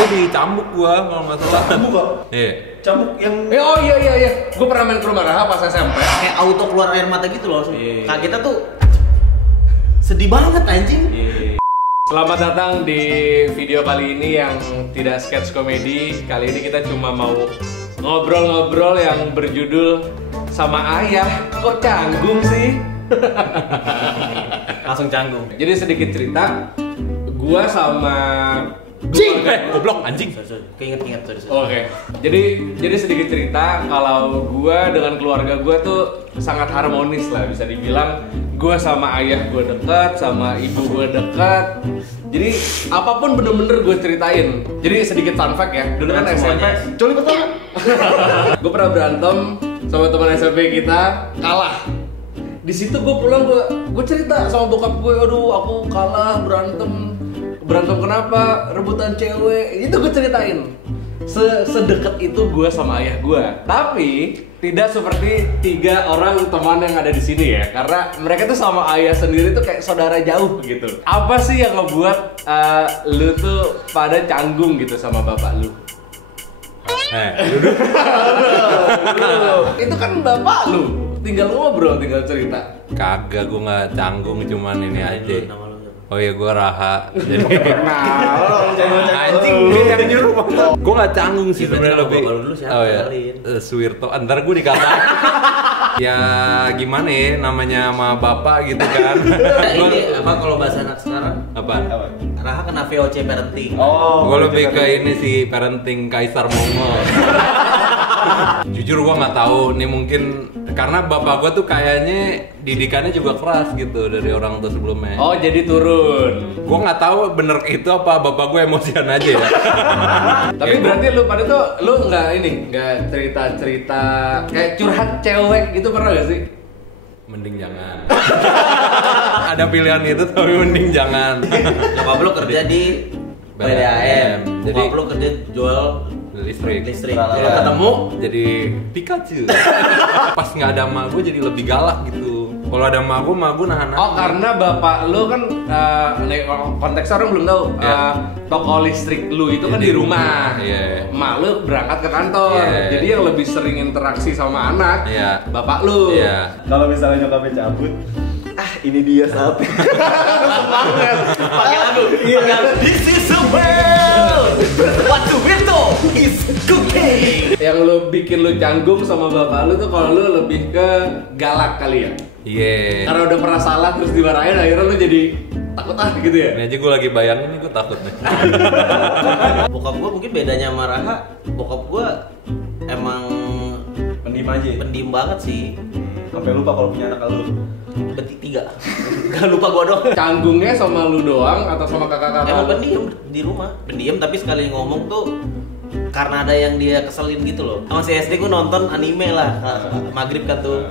Itu dicambuk gua kalau nggak salah. Cambuk kok? Iya. Cambuk yang... Oh iya. Gue pernah main ke rumah Raha pas SMP. Kayak auto keluar air mata gitu loh. Iya. Kayak kita tuh sedih banget anjing. Selamat datang di video kali ini yang tidak sketch komedi. Kali ini kita cuma mau ngobrol-ngobrol yang berjudul Sama Ayah. Kok canggung sih? Langsung canggung. Jadi sedikit cerita, gua sama Goblok anjing. Keinget-inget sorry. Oke. Jadi sedikit cerita kalau gua dengan keluarga gua tuh sangat harmonis lah, bisa dibilang gua sama ayah gua dekat, sama ibu gua dekat. Jadi apapun bener-bener gue ceritain. Jadi sedikit fun fact ya. Dulu kan SMP, coli pertama. Gue pernah berantem sama teman SMP kita, kalah. Di situ gue pulang gue cerita sama bokap gue, aduh aku kalah berantem kenapa? Rebutan cewek. Itu gue ceritain. Sedekat itu gue sama ayah gue. Tapi tidak seperti 3 orang teman yang ada di sini ya, karena mereka tuh sama ayah sendiri tuh kayak saudara jauh gitu. Apa sih yang ngebuat lu tuh pada canggung gitu sama bapak lu? Itu kan bapak lu, tinggal ngobrol, tinggal cerita. Kagak, gua nggak canggung, cuman ini aja. Oh iya, gua Raha. Jadi anjing dia yang nyuruh. Gua nggak canggung sih sebenarnya lebih. Oh ya, Suwirto. Ntar gua dikata. Ya gimana ya, namanya sama bapak gitu kan. Ini apa kalau bahasa anak sekarang? Apa? Raha kena VOC parenting. Gua lebih ke ini sih, parenting Kaisar Mongol. Jujur gua nggak tahu nih, mungkin karena bapak gua tuh kayaknya didikannya juga keras gitu dari orang tua sebelumnya. Oh jadi turun. Gua nggak taw bener itu apa bapak gue emosian aja ya. Tapi berarti lu pada tuh lu nggak cerita kayak curhat cewek gitu, pernah gak sih? Mending jangan. Ada pilihan itu tapi mending jangan. Nyokap lu kerja di PDAM. Jadi Nyokap lu kerja jual listrik. Kalau ketemu Jadi Pikachu. Pas nggak ada emak gue jadi lebih galak gitu. Kalau ada emak gue nahan. Oh karena bapak lu kan konteks orang belum tahu. Toko listrik lu itu kan di rumah. Iya. Emak lu berangkat ke kantor. Iya. Jadi yang lebih sering interaksi sama anak, Iya. bapak lu. Iya. Kalau misalnya nyokapnya cabut, ini dia saatnya. Semangat. pakai lagu. This is the world. What the window is cooking. Yang lu bikin lu canggung sama bapak lu tuh kalau lu lebih ke galak kali ya. Iya. Karena udah pernah salah terus dimarahin, akhirnya lu jadi takut gitu ya. Ini aja gue lagi bayangin nih, gue takut nih. Bokap gua mungkin bedanya sama Raha, bokap gua emang Pendiam aja. pendiam banget sih. Sampai lupa kalau punya anak lu. Bertiga. Gak lupa gua dong. Canggungnya sama lu doang atau sama kakak-kakak? Emang lu? pendiam di rumah, pendiam tapi sekali ngomong tuh karena ada yang dia keselin gitu loh. Masih SD gue nonton anime lah, maghrib kan tuh.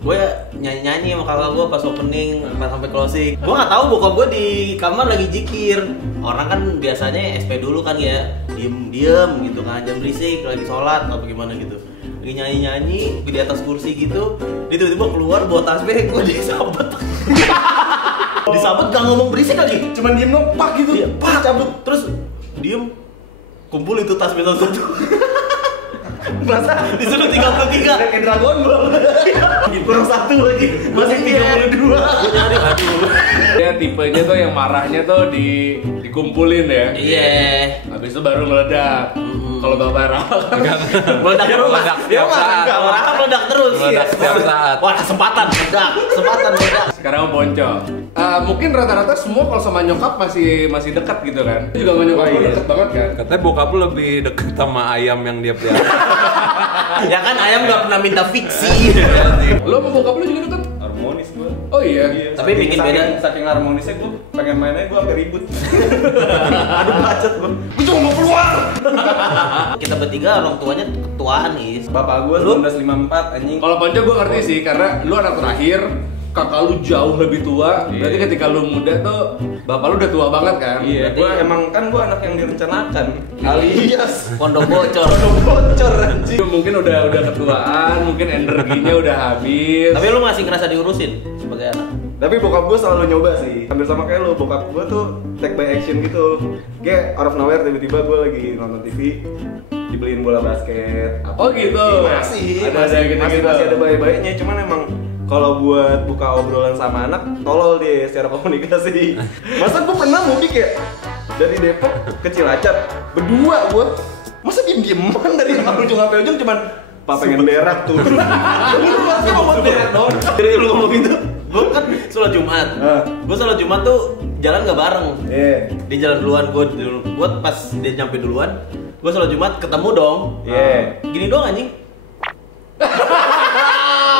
Gue nyanyi-nyanyi sama kakak gue pas opening, pas sampai closing. Gue nggak tahu bokap gue di kamar lagi jikir. Orang kan biasanya SP dulu kan ya, diem gitu kan, jangan berisik, lagi sholat atau gimana gitu. Lagi nyanyi-nyanyi di atas kursi gitu, dia tiba-tiba keluar bawa tasbih, gue disabet. Disabet gak ngomong berisik lagi, Cuman diem dong, pak gitu. iya, pak cabut terus diem, kumpul itu tasbih satu-satu. Masa disuruh 33 Kayak Dragon Ball. Kurang 1 lagi. Masih 32. Dia tipenya tuh yang marahnya tuh dikumpulin ya. Iya. Habis itu baru meledak. Kalau bapak Raha Meledak terus. Meledak Dia setiap mah saat. kalau Raha meledak terus. Meledak setiap saat. Wah, kesempatan meledak. sekarang Ponco. Mungkin rata-rata semua kalau sama nyokap masih dekat gitu kan. Juga sama nyokap lu deket banget kan. Katanya bokap lu lebih deket sama ayam yang dia pelihara. Ya kan ayam nggak pernah minta fiksi. Lu sama bokap lu juga deket? Harmonis gua. Oh iya. Tapi bikin beda. Saking harmonisnya gua pengen mainnya gua sampai ribut. Aduh bacot gua. Gua cuma mau keluar. Kita bertiga orang tuanya ketuaan nih. Bapak gua 1954 anjing. Kalau Ponco gue ngerti sih, karena lu anak terakhir, kakak lu jauh lebih tua. Berarti ketika lu muda tuh bapak lu udah tua banget kan? Iya, gua emang kan gua anak yang direncanakan. Alias Pondok bocor. bocor anjing. Mungkin udah ketuaan, mungkin energinya udah habis. Tapi lu masih ngerasa diurusin sebagai anak. Tapi bokap gue selalu nyoba sih. Hampir sama kayak lo, bokap gue tuh take by action gitu. Kayak out of nowhere tiba-tiba gue lagi nonton TV, dibeliin bola basket. Oh gitu. Masih gitu. masih ada baik-baiknya. Cuman emang kalau buat buka obrolan sama anak, tolol dia secara komunikasi. Masa gue pernah mudik ya dari Depok ke Cilacap berdua gue. Masa diem-dieman dari ujung sampai ujung cuman Pak pengen berak tuh. Lu pasti mau buat berak dong. Jadi lu ngomong gitu, gue kan sholat Jumat. Gue sholat Jumat tuh jalan gak bareng. Dia jalan duluan, gue pas dia nyampe duluan, gue sholat Jumat ketemu dong. Gini doang anjing.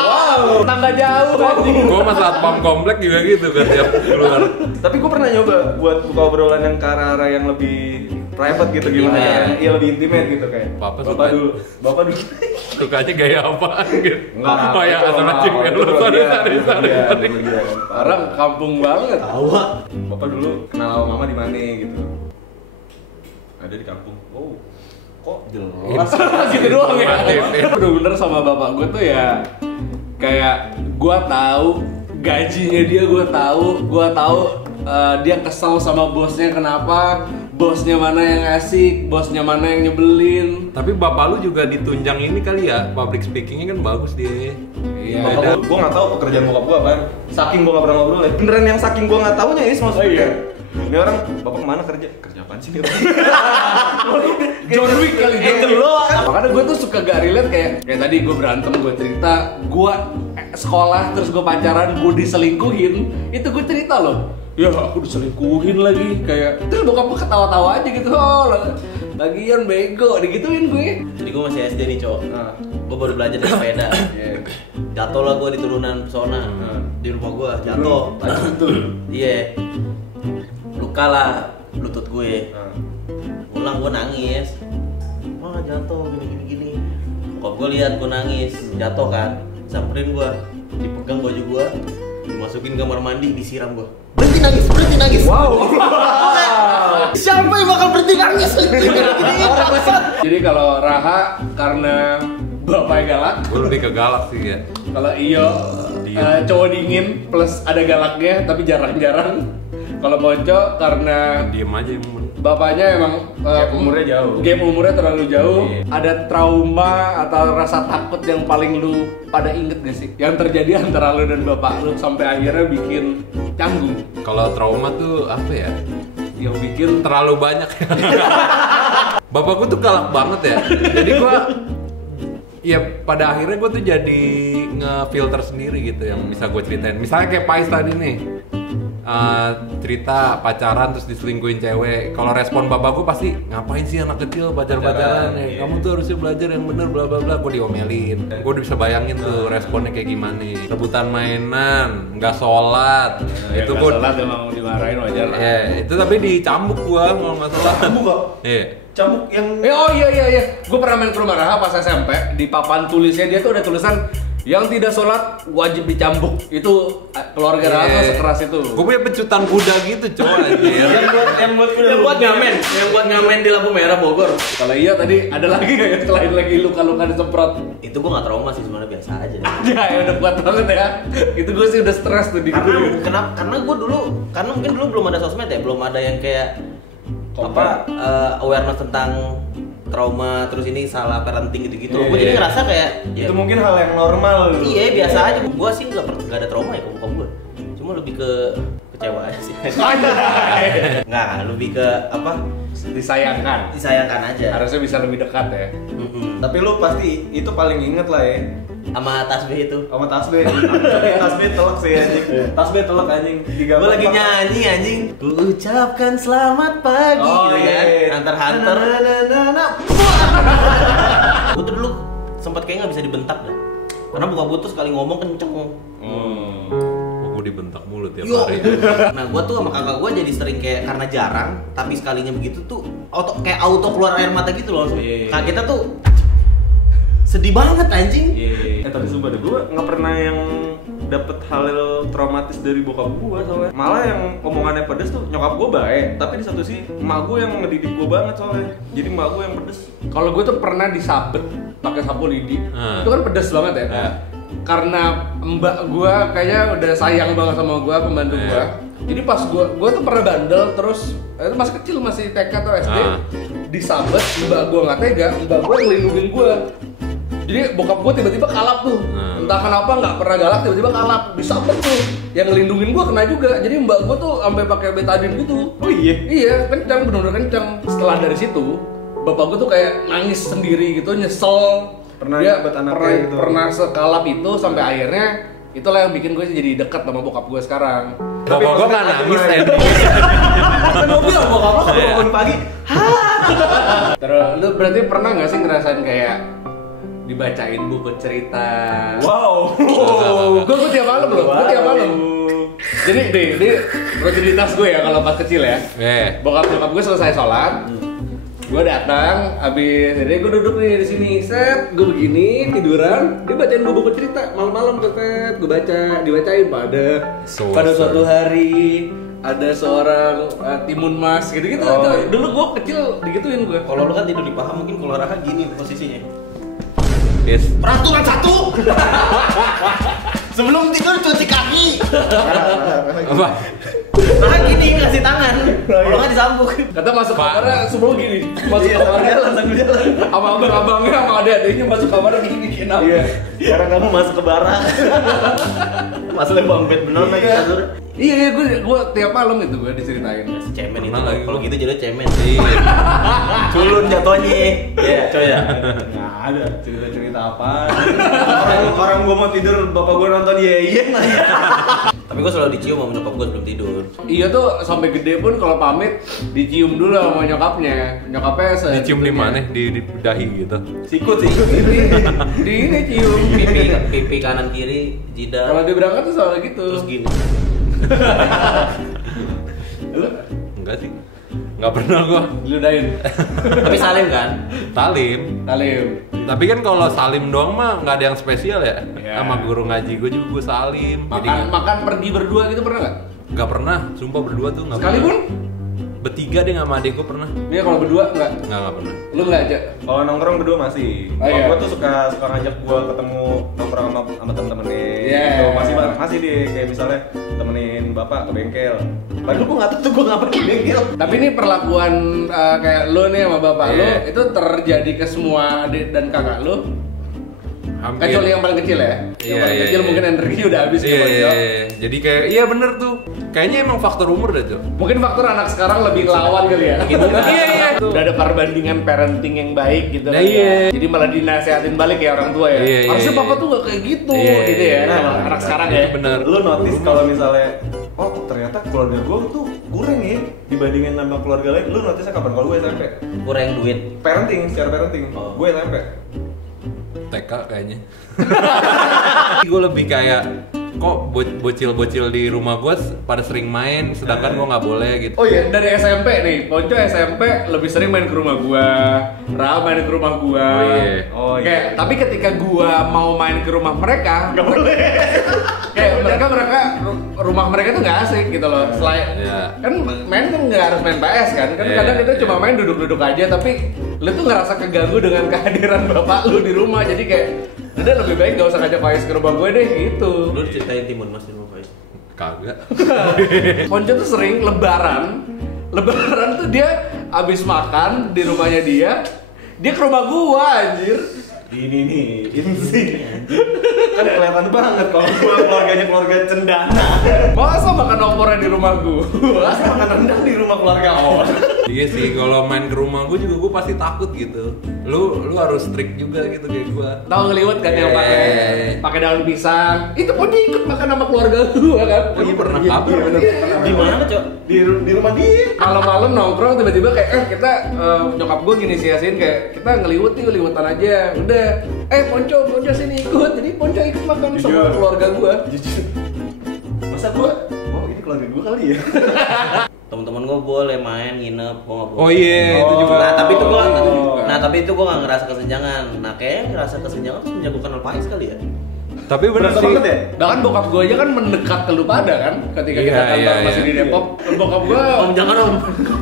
Wow, tangga jauh anjing. Gue sama satpam komplek juga gitu kan tiap keluar. Tapi gue pernah nyoba buat buka obrolan yang ke arah-arah yang lebih private gitu gimana ya? Iya lebih intimate gitu kayak. Bapak dulu. Sukanya gaya apa gitu. Enggak. Oh ya, asal acing ya lu sorry. Orang kampung banget. Tawa. Bapak dulu kenal mama di mana gitu. Ada di kampung. Oh. Kok jelas? Gitu doang ya. Bener-bener sama bapak gue tuh ya kayak gue tahu gajinya dia, gue tahu dia kesel sama bosnya kenapa, bosnya mana yang asik, bosnya mana yang nyebelin. Tapi bapak lu juga ditunjang ini kali ya, public speakingnya kan bagus dia. Iya. Gue nggak tahu pekerjaan bokap gue apaan. Saking gue nggak pernah ngobrol ya. Beneran yang saking gue nggak tahunya is maksudnya. Oh, iya. Ini orang, bapak kemana kerja? Kerja apaan sih nih? John Wick kali Itu gitu. lo. Makanya gue tuh suka gak relate kayak tadi gue berantem, gue cerita, gue sekolah terus gue pacaran, gue diselingkuhin, itu gue cerita loh. Ya aku diselingkuhin lagi kayak terus bokap gue ketawa-tawa aja gitu. Oh, lagian bego digituin gue. Jadi gue masih SD nih cowok. Gue baru belajar naik sepeda. Jatuh lah gue di turunan pesona. Di rumah gue jatuh. Iya. Luka lah lutut gue. Pulang gue nangis. Wah jatuh gini. Kok gue lihat gue nangis, jatuh kan. Samperin gue, dipegang baju gue, dimasukin kamar mandi, disiram gue. Berhenti nangis. Wow. Siapa yang bakal berhenti nangis? Jadi kalau Raha karena bapaknya galak, Gue lebih ke galak sih ya. kalau Iyo cowok dingin plus ada galaknya tapi jarang-jarang. Kalau Ponco karena Diem aja emang. bapaknya emang umurnya jauh. Game umurnya terlalu jauh. Iya. Ada trauma atau rasa takut yang paling lu pada inget gak sih? Yang terjadi antara lu dan bapak lu sampai akhirnya bikin canggung. Kalau trauma tuh apa ya? Yang bikin Terlalu banyak. Bapak gue tuh galak banget ya. Jadi gue ya pada akhirnya gue tuh jadi nge-filter sendiri gitu yang bisa gue ceritain. Misalnya kayak Pais tadi nih, cerita pacaran terus diselingkuhin cewek. Kalau respon bapak gue pasti ngapain sih anak kecil pacaran ya? Kamu tuh harusnya belajar yang bener bla bla bla. Gue diomelin. Gue udah bisa bayangin tuh responnya kayak gimana. Rebutan mainan, nggak sholat. Itu gue sholat emang dimarahin wajar lah. ya itu tapi dicambuk gue kalau nggak salah. Cambuk kok. Iya. Cambuk yang Oh iya. Gue pernah main ke rumah Raha pas SMP. Di papan tulisnya dia tuh ada tulisan yang tidak sholat wajib dicambuk. Itu keluarga Raha tuh sekeras itu. Gue punya pecutan kuda gitu cowok anjir. yang buat yang buat ngamen di lampu merah Bogor. Kalau iya tadi ada lagi nggak ya selain lagi luka-luka disemprot? Itu gue nggak trauma sih sebenarnya, biasa aja. Ya udah kuat banget ya. Itu gue sih udah stres tuh di Karena gue dulu, karena mungkin dulu belum ada sosmed ya, belum ada yang kayak awareness tentang trauma terus ini salah parenting gitu-gitu. Gue jadi ngerasa kayak itu mungkin hal yang normal dulu. iya biasa aja. Gue sih nggak ada trauma ya ke bokap gue. Cuma lebih ke kecewa aja sih. Nggak, lebih ke apa? disayangkan. Disayangkan aja. Harusnya bisa lebih dekat ya. Tapi lu pasti itu paling inget lah ya. Sama tasbih itu. Sama tasbih. Tasbih telak sih anjing. Tasbih telak anjing. Gue lagi nyanyi anjing. Ku ucapkan selamat pagi Oh, gitu kan. iya. Hunter. Gue tuh dulu sempat kayak nggak bisa dibentak dah. Karena bokap gue tuh sekali ngomong kenceng. Gue dibentak mulut tiap Yo. hari. Nah gue tuh sama kakak gue jadi sering kayak karena jarang, tapi sekalinya begitu tuh auto keluar air mata gitu loh. Kakak kita tuh sedih banget anjing. Tapi sumpah deh, gue nggak pernah yang dapet hal traumatis dari bokap gue soalnya. Malah yang omongannya pedes tuh nyokap gue baik, tapi di satu sisi emak gue yang ngedidik gue banget soalnya. Jadi emak gue yang pedes. Kalau gue tuh pernah disabet pakai sapu lidi. Itu kan pedes banget ya. karena mbak gue kayaknya udah sayang banget sama gue, pembantu gue. Jadi pas gue tuh pernah bandel, terus itu masih kecil, masih TK atau SD, disabet, mbak gue nggak tega, mbak gue ngelindungin gue. Jadi bokap gue tiba-tiba kalap tuh, entah kenapa nggak pernah galak, tiba-tiba kalap, disabet tuh. Yang ngelindungin gue kena juga, jadi mbak gue tuh sampai pakai betadine gitu. Oh iya? Iya, kencang, bener-bener kencang. Setelah dari situ, bapak gue tuh kayak nangis sendiri gitu, nyesel. Pernah Dia nyabet anaknya gitu. pernah sekalap itu sampai akhirnya itulah yang bikin gue jadi dekat sama bokap gue sekarang. Bapak gue nggak nangis ending. Kan gue bilang bokap lo kalau bangun pagi, Terus lu berarti pernah nggak sih ngerasain kayak dibacain buku cerita? Wow. Gue tiap malam loh, gue tiap malam. Jadi deh, rutinitas gue ya kalau pas kecil ya. Bokap gue selesai sholat, gue datang, abis jadi gue duduk nih di sini, set, gue begini tiduran, dia bacain gue buku cerita malam-malam, set, gue dibacain pada suatu hari ada seorang timun mas gitu-gitu. Dulu gue kecil digituin gue. kalau lu kan tidur di paha mungkin kalau Raka gini posisinya. Yes. Peraturan 1. Sebelum tidur cuci kaki. Apa? Nah gini ngasih tangan. Kalau nggak disambung. Kata masuk kamarnya sebelum gini, masuk kamarnya sambil jalan. sama abang-abangnya sama adek-adeknya masuk kamarnya gini kenapa? Iya. Sekarang kamu masuk ke barak. Masuknya bang bed bener lagi kasur. Iya, gue tiap malam itu gue diceritain. Cemen itu. Pernah lagi Kalau gua. gitu jadi cemen. Iya. Culun jatuhnya. Iya, coy ya. Nggak ada cerita-cerita apa. Orang gua mau tidur, bapak gua nonton Yeyen aja. Tapi gue selalu dicium sama nyokap gue sebelum tidur. Iya tuh sampai gede pun kalau pamit dicium dulu sama nyokapnya. Nyokapnya Dicium di mana? Di dahi gitu. Sikut sih. Di ini cium. Pipi kanan kiri, jidat. Kalau dia berangkat tuh selalu gitu. Terus gini. Lu Enggak sih. Enggak pernah gua. diludahin. Tapi salim kan? Salim. Salim. Tapi kan kalau salim doang mah nggak ada yang spesial ya. Iya. Sama guru ngaji gue juga gue salim. Makan pergi berdua gitu pernah nggak? Nggak pernah, sumpah berdua tuh nggak pernah. Sekalipun? Bertiga deh sama adik gue pernah. Iya kalau berdua nggak. Nggak pernah. Lu nggak aja. Kalau nongkrong berdua masih. Oh, Kalau iya. gua tuh suka ngajak gua ketemu nongkrong sama temen-temennya. Iya. Gitu. Masih deh kayak misalnya temenin bapak ke bengkel. Padahal gua nggak tahu tuh gua ngapain di bengkel. Tapi ini perlakuan kayak lu nih sama bapak lu Iya. itu terjadi ke semua adik dan kakak lu. Hampir. Kecuali yang paling kecil ya. Yang Iya, paling iya, kecil iya. mungkin energi udah habis Iya, gitu. iya, iya. Jadi kayak iya bener tuh. Kayaknya emang faktor umur dah tuh. Mungkin faktor anak sekarang lebih ngelawan kali ya. Iya, iya. Udah ada perbandingan parenting yang baik gitu Nah, kan iya. ya. Jadi malah dinasehatin balik ya orang tua ya. Iya, iya, Harusnya iya. papa tuh gak kayak gitu Iya, gitu ya. iya. Sama anak sekarang ya. Itu bener. Lu notice kalau misalnya oh ternyata keluarga gua tuh kurang ya dibandingin sama keluarga lain. Lu notice kapan? Kalau gua SMP. Kurang duit. Parenting, secara parenting. Oh. Gue SMP. TK kayaknya. Gue lebih kayak kok bocil-bocil di rumah gue pada sering main, sedangkan gue nggak boleh gitu. Oh iya, dari SMP nih, Ponco SMP lebih sering main ke rumah gua, Ra main ke rumah gua. Oh iya. Kayak, tapi ketika gua mau main ke rumah mereka, Gak boleh. kayak rumah mereka tuh nggak asik gitu loh. Selain Iya. kan main kan nggak harus main PS kan, Iya, kadang kita iya. cuma main duduk-duduk aja, tapi lu tuh ngerasa keganggu dengan kehadiran bapak lu di rumah, jadi kayak udah lebih baik gak usah ngajak Faiz ke rumah gue deh gitu. Lu ceritain timun mas di rumah Faiz. Kagak. Ponco tuh sering lebaran tuh dia abis makan di rumahnya dia ke rumah gua anjir. Ini sih. Kan kelihatan banget kalau gua keluarganya keluarga cendana. Masa makan opornya di rumah gua? Masa makan rendang di rumah keluarga orang. Iya sih, kalau main ke rumah gue juga gue pasti takut gitu. Lu harus strict juga gitu kayak gue. Tahu ngeliwet kan yang pakai daun pisang. Itu Ponco ikut makan sama keluarga gua kan. Oh, iya, pernah Iya, kabar. bener. Di mana, Cok? Di rumah dia. Malam-malam nongkrong tiba-tiba kayak kita nyokap gua gini siasin kayak kita ngeliwet nih ngeliwetan aja. Udah, Ponco sini ikut. Jadi Ponco ikut makan sama Jujur. keluarga gua. Jujur. Masa gua? Oh, ini keluarga gua kali ya. Temen-temen gue boleh main, nginep, gue nggak boleh. Oh iya, itu juga. Nah tapi itu gue, Oh. nah tapi itu gue nggak ngerasa kesenjangan. Nah kayaknya ngerasa kesenjangan tuh semenjak gue kenal Faiz kali ya. Tapi bener Berasa sih. banget ya? Bahkan bokap gue aja kan mendekat ke lu pada kan ketika kita kantor masih di Depok. Bokap gue Om jangan om.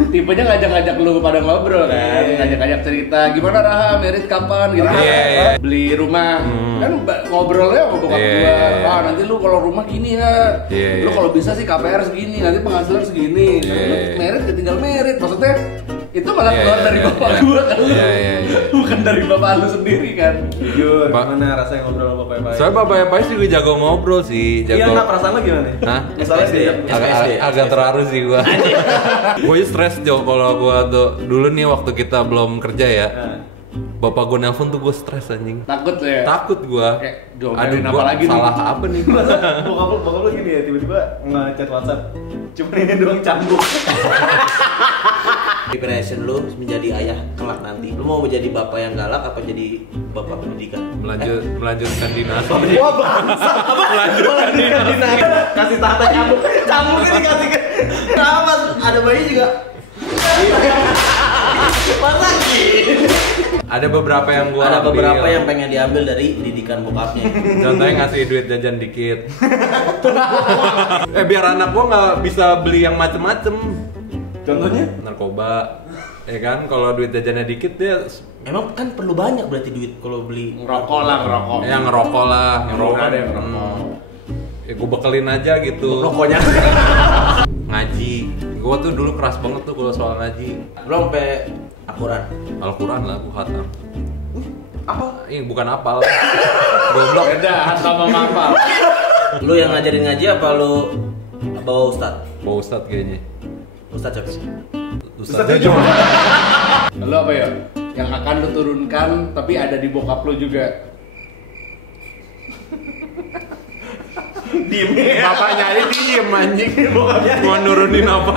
tipenya ngajak-ngajak lu pada ngobrol kan, ngajak-ngajak cerita gimana Raha, merit kapan gitu kan. Beli rumah. Kan ngobrolnya sama bokap gua. Ah, nanti lu kalau rumah gini ya. Lu kalau bisa sih KPR segini, nanti penghasilan segini. Lu merit ya tinggal merit. Maksudnya itu malah keluar dari bapak gua kan. Bukan dari bapak lu sendiri kan. Jujur, gimana rasanya ngobrol sama Bapak Pai? Soalnya Bapak Pai juga jago ngobrol sih, Iya, jago. enggak perasaan lo gimana? Hah? Misalnya diajak Agak terharu sih gua. Gua stres Jo kalau gua tuh dulu nih waktu kita belum kerja ya. Bapak gua nelpon tuh gua stres anjing. Takut ya. Takut gua. Kayak, Aduh, diomelin gua apa lagi nih? salah apa nih? Bokap lo gini ya, tiba-tiba nge-chat WhatsApp. Cuma ini doang cambuk. Preparation lu menjadi ayah kelak nanti. Lu mau menjadi bapak yang galak apa jadi bapak pendidikan? Melanjutkan dinas. Wah, bangsa. Apa? Melanjutkan dinas. Kasih tahta cambuk. Cambuknya dikasih ke. Kenapa? Ada bayi juga. Masa Ada beberapa yang gua Ada beberapa ambil. yang pengen diambil dari didikan bokapnya. Contohnya ngasih duit jajan dikit. Biar anak gua nggak bisa beli yang macem-macem. Contohnya? Narkoba. Ya kan, kalau duit jajannya dikit dia Emang kan perlu banyak berarti duit kalau beli. Ngerokok lah, ngerokok. yang ngerokok lah, Ngerokok ada yang ngerokok. Ya gua bekelin aja gitu. Rokoknya. Ngaji. Gua tuh dulu keras banget tuh kalau soal ngaji. Belum sampai Al-Quran. Al-Quran lah gua khatam. Apa? Ini bukan apal. Goblok. Beda sama apa? Lu yang ngajarin ngaji apa lu bawa ustad? Bawa Ustadz kayaknya. Ustad siapa sih? Ustadznya cuma. Lu apa ya? Yang akan lu turunkan tapi ada di bokap lu juga. Diem. Bapaknya aja diem anjing. Mau nurunin apa?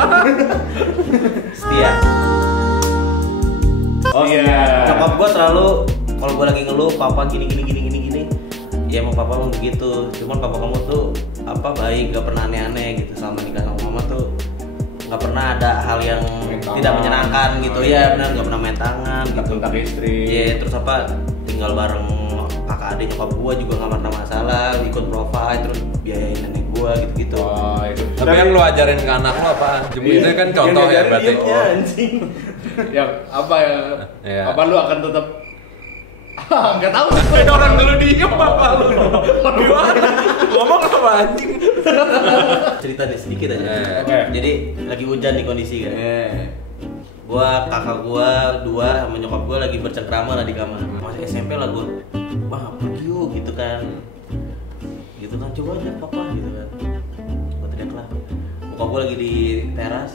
Setia. Oh Iya. Nyokap gua selalu kalau gua lagi ngeluh papa gini. Ya emang papa lu begitu. Cuman papa kamu tuh apa baik, gak pernah aneh-aneh gitu sama nikah sama mama tuh. Gak pernah ada hal yang tidak menyenangkan gitu ya, benar gak pernah main tangan gitu. Tentang istri. Iya, terus apa tinggal bareng kakak adik nyokap gua juga gak pernah masalah, ikut provide terus biayain nenek gua gitu-gitu. Oh, itu. Tapi yang lu ajarin ke anak lu apa? Itu kan contoh ya berarti. Anjing. Yang apa ya? Iya. Apa lu akan tetap nggak tahu. Orang dulu diem bapak lu. Gimana? Ngomong apa anjing? Cerita deh sedikit aja. Oke. Jadi lagi hujan di kondisi kan. Gua, kakak gua, dua sama nyokap gua lagi bercengkrama lah di kamar. Masih SMP lah gua. Wah, pergi yuk gitu kan. Gitu kan coba aja papa gitu kan. Gua teriak lah. Bokap gua lagi di teras.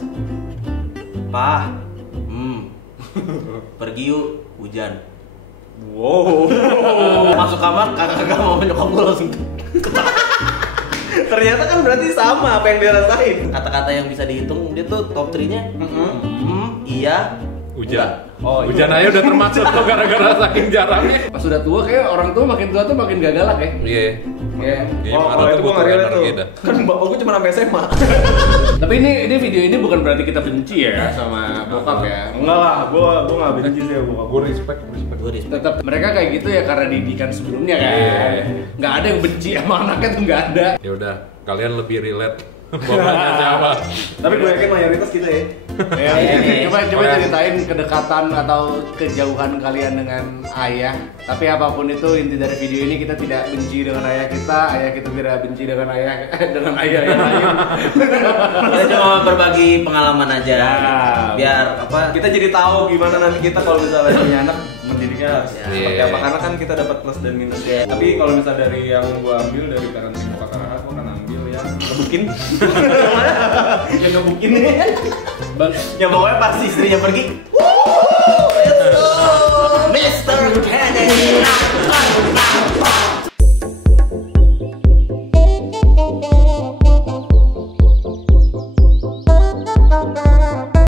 Pah. Pergi yuk, hujan. Wow. Masuk kamar, kakak sama nyokap gua langsung Ternyata kan berarti sama apa yang dia rasain. kata-kata yang bisa dihitung dia tuh top 3-nya. Iya. Hujan. Oh, iya. Hujan aja udah termasuk tuh gara-gara saking jarangnya. Pas udah tua kayak orang tua makin tua tuh makin gak galak ya. Iya. Iya. Jadi Oh, marah kalau tuh itu gua butuh nggak relate tuh. energi dah. Kan bapak gua cuma sampai SMA. Tapi ini video ini bukan berarti kita benci ya sama bokap ya. Enggak lah, gua nggak benci sih sama bokap Gue respect. Gue respect. Tetap mereka kayak gitu ya karena didikan sebelumnya kan. Iya. Nggak ada yang benci sama anaknya tuh nggak ada. Ya udah, kalian lebih relate. Bapaknya siapa? Tapi gue yakin mayoritas kita ya. Ya, Iya. coba ceritain kedekatan atau kejauhan kalian dengan ayah. Tapi apapun itu inti dari video ini kita tidak benci dengan ayah kita tidak benci dengan ayah dengan ayah yang lain. Kita cuma berbagi pengalaman aja. Ya. Biar apa? Kita jadi tahu gimana nanti kita kalau misalnya punya anak mendidiknya harus Ya. seperti apa, karena kan kita dapat plus dan minus. Iya. Tapi kalau misalnya dari yang gua ambil dari parenting bokap Raha, gua akan ambil ya ngebukin. Yang ngebukin. Bang, Ya pokoknya pas istrinya pergi,